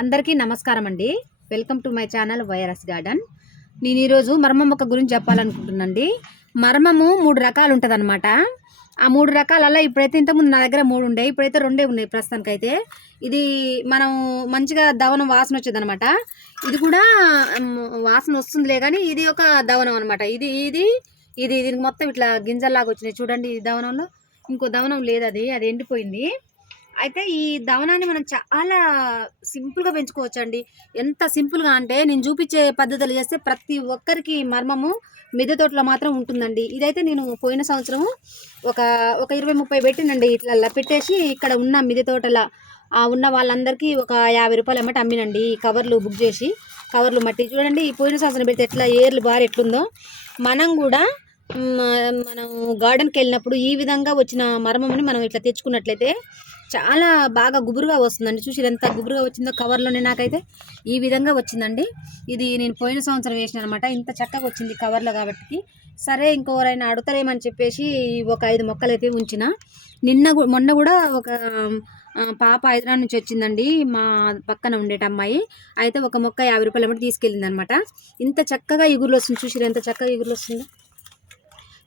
అందరికీ నమస్కారం అండి. Welcome to my channel virus garden నేను ఈరోజు మర్మం మొక్క గురించి చెప్పాలనుకుంటున్నాండి. మర్మము మూడు రకాలు ఉంటుంది ఆ మూడు రకాలలో ఇప్పుడైతే ఇంతకుముందు నా దగ్గర మూడు ఉండే ఇప్పుడైతే రెండే ఉన్నాయి ప్రస్తుతానికైతే. ఇది మనం మంచిగా దవనం వాసన వచ్చేదనమాట ఇది కూడా వాసన వస్తుందిలే కానీ ఇది ఒక దవనం అనమాట ఇది ఇది ఇది దీనికి మొత్తం ఇట్లా గింజల్లాగా వచ్చినాయి. చూడండి ఈ దవనంలో. ఇంకో దవనం లేదు అది అది ఎండిపోయింది. అయితే ఈ దవనాన్ని మనం చాలా సింపుల్గా పెంచుకోవచ్చు అండి ఎంత సింపుల్గా అంటే నేను చూపించే పద్ధతులు చేస్తే ప్రతి ఒక్కరికి మర్మము మిద్దె తోటలో మాత్రం ఉంటుందండి. ఇదైతే నేను పోయిన సంవత్సరము ఒక ఒక ఇరవై ముప్పై పెట్టినండి ఇట్లా పెట్టేసి ఇక్కడ ఉన్న మిద్దె తోటల ఉన్న వాళ్ళందరికీ ఒక యాభై రూపాయలు అమ్మట అమ్మినండి. ఈ కవర్లు బుక్ చేసి కవర్లు మట్టి చూడండి ఈ పోయిన సంవత్సరం పెడితే ఎట్లా ఏర్లు బాగా ఎట్లుందో. మనం కూడా మనం గార్డెన్కి వెళ్ళినప్పుడు ఈ విధంగా వచ్చిన మర్మముని మనం ఇట్లా తెచ్చుకున్నట్లయితే చాలా బాగా గుబురుగా వస్తుందండి. చూసి ఎంత గుబురుగా వచ్చిందో కవర్లోనే నాకైతే ఈ విధంగా వచ్చిందండి. ఇది నేను పోయిన సంవత్సరం వేసిన అనమాట ఇంత చక్కగా వచ్చింది కవర్లో కాబట్టి. సరే ఇంకోవరైనా అడుగుతారేమని చెప్పేసి ఒక ఐదు మొక్కలు అయితే ఉంచిన. నిన్న మొన్న కూడా ఒక పాప హైదరాబాద్ నుంచి వచ్చిందండి. మా పక్కన ఉండేట అమ్మాయి. అయితే ఒక మొక్క యాభై రూపాయలు అమ్మటి తీసుకెళ్ళింది అనమాట ఇంత చక్కగా ఇగురులు వస్తుంది. చూసిరు ఎంత చక్కగా ఇగురులు వస్తుంది.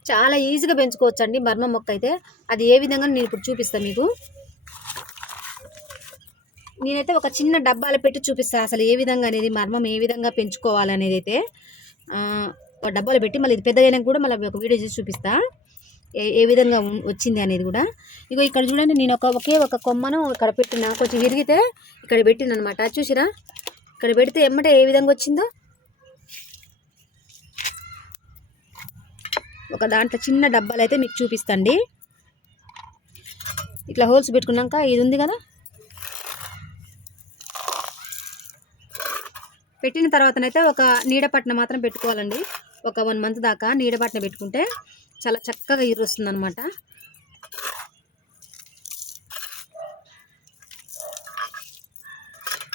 చాలా ఈజీగా పెంచుకోవచ్చండి. మర్మ మొక్క అయితే. అది ఏ విధంగా నేను ఇప్పుడు చూపిస్తాను మీకు. నేనైతే ఒక చిన్న డబ్బాలో పెట్టి చూపిస్తాను అసలు ఏ విధంగా అనేది మర్మం ఏ విధంగా పెంచుకోవాలనేది అయితే. ఒక డబ్బాలో పెట్టి మళ్ళీ ఇది పెద్దదైనా కూడా మళ్ళీ ఒక వీడియో చేసి చూపిస్తా. ఏ ఏ విధంగా వచ్చింది అనేది కూడా. ఇగో ఇక్కడ చూడండి నేను ఒక ఒకే ఒక కొమ్మను ఇక్కడ పెట్టిన కొంచెం విరిగితే ఇక్కడ పెట్టిన అనమాట చూసిరా? ఇక్కడ పెడితే ఎమ్మటే ఏ విధంగా వచ్చిందో? ఒక దాంట్లో చిన్న డబ్బాలు అయితే మీకు చూపిస్తండి ఇట్లా హోల్స్ పెట్టుకున్నాక ఇది ఉంది కదా? పెట్టిన తర్వాతనైతే ఒక నీడపట్న మాత్రం పెట్టుకోవాలండి. ఒక వన్ మంత్ దాకా నీడపట్న పెట్టుకుంటే చాలా చక్కగా ఇరుస్తుంది అనమాట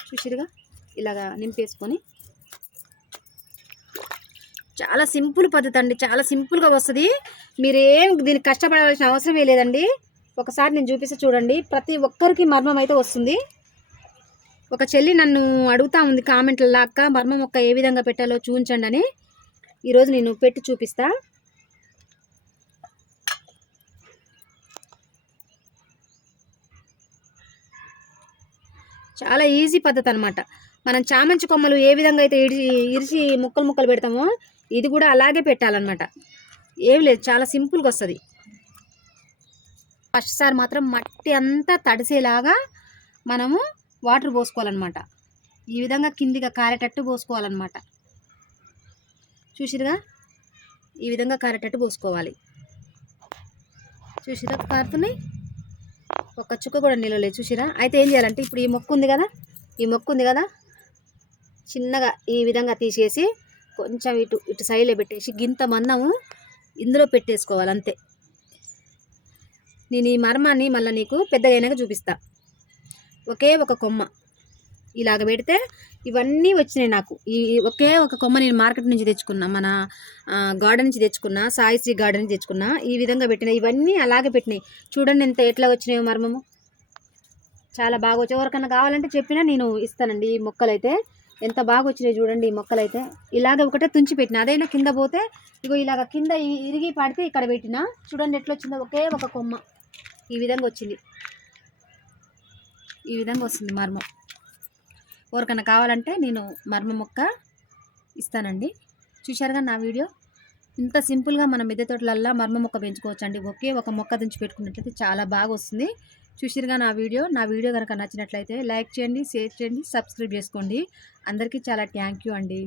చూసిరుగా? ఇలాగా నింపేసుకొని. చాలా సింపుల్ పద్ధతి అండి చాలా సింపుల్గా వస్తుంది. మీరేం దీనికి కష్టపడాల్సిన అవసరమే లేదండి. ఒకసారి నేను చూపిస్తే చూడండి. ప్రతి ఒక్కరికి మర్మం అయితే వస్తుంది. ఒక చెల్లి నన్ను అడుగుతా ఉంది కామెంట్లలో అక్క మర్మ మొక్క ఏ విధంగా పెట్టాలో చూపించండి అని. ఈరోజు నేను పెట్టి చూపిస్తా. చాలా ఈజీ పద్ధతి అనమాట మనం చామంచి కొమ్మలు ఏ విధంగా అయితే ఇడిచి ఇరిచి ముక్కలు ముక్కలు పెడతామో ఇది కూడా అలాగే పెట్టాలన్నమాట. ఏం లేదు చాలా సింపుల్గా వస్తుంది. ఫస్ట్ సారి మాత్రం మట్టి అంతా తడిసేలాగా మనము వాటర్ పోసుకోవాలన్నమాట. ఈ విధంగా కిందిగా కారేటట్టు పోసుకోవాలన్నమాట. చూసిరుగా ఈ విధంగా కారేటట్టు పోసుకోవాలి. చూసిరా కారుతున్నాయి. ఒక చుక్క కూడా నిలవలేదు చూసిరా అయితే ఏం చేయాలంటే ఇప్పుడు ఈ మొక్క ఉంది కదా? ఈ మొక్క ఉంది కదా? చిన్నగా ఈ విధంగా తీసేసి కొంచెం ఇటు ఇటు సైడ్లో పెట్టేసి గింత మందము ఇందులో పెట్టేసుకోవాలి అంతే. నేను ఈ మర్మాన్ని మళ్ళీ నీకు పెద్దగా అయినాక ఒకే ఒక కొమ్మ. ఇలాగ పెడితే ఇవన్నీ వచ్చినాయి నాకు. ఈ ఒకే ఒక కొమ్మ నేను మార్కెట్ నుంచి తెచ్చుకున్నా మన గార్డెన్ నుంచి తెచ్చుకున్నా సాయిశ్రీ గార్డెన్ నుంచి తెచ్చుకున్నా ఈ విధంగా పెట్టిన ఇవన్నీ అలాగే పెట్టినాయి. చూడండి ఎంత ఎట్లా వచ్చినాయో మర్మము. చాలా బాగా వచ్చాయి. ఎవరికన్నా కావాలంటే చెప్పినా నేను ఇస్తానండి ఈ మొక్కలైతే. ఎంత బాగా వచ్చినాయి చూడండి ఈ మొక్కలైతే. ఇలాగ ఒకటే తుంచి పెట్టిన. అదైనా కింద పోతే ఇగో ఇలాగ కింద ఇరిగి పడితే ఇక్కడ పెట్టిన. చూడండి ఎట్లా వచ్చిందో ఒకే ఒక కొమ్మ. ఈ విధంగా వచ్చింది. ఈ విధంగా వస్తుంది మర్మం. ఎవరికైనా కావాలంటే నేను మర్మ మొక్క ఇస్తానండి. చూశారుగా నా వీడియో? ఇంత సింపుల్గా మన మిద్దె తోటలల్లా మర్మ మొక్క పెంచుకోవచ్చు అండి ఒకే ఒక మొక్క దించి పెట్టుకున్నట్లయితే చాలా బాగా వస్తుంది. చూసిరుగా నా వీడియో? నా వీడియో కనుక నచ్చినట్లయితే లైక్ చేయండి షేర్ చేయండి సబ్స్క్రైబ్ చేసుకోండి. అందరికీ చాలా థ్యాంక్ యూ అండి.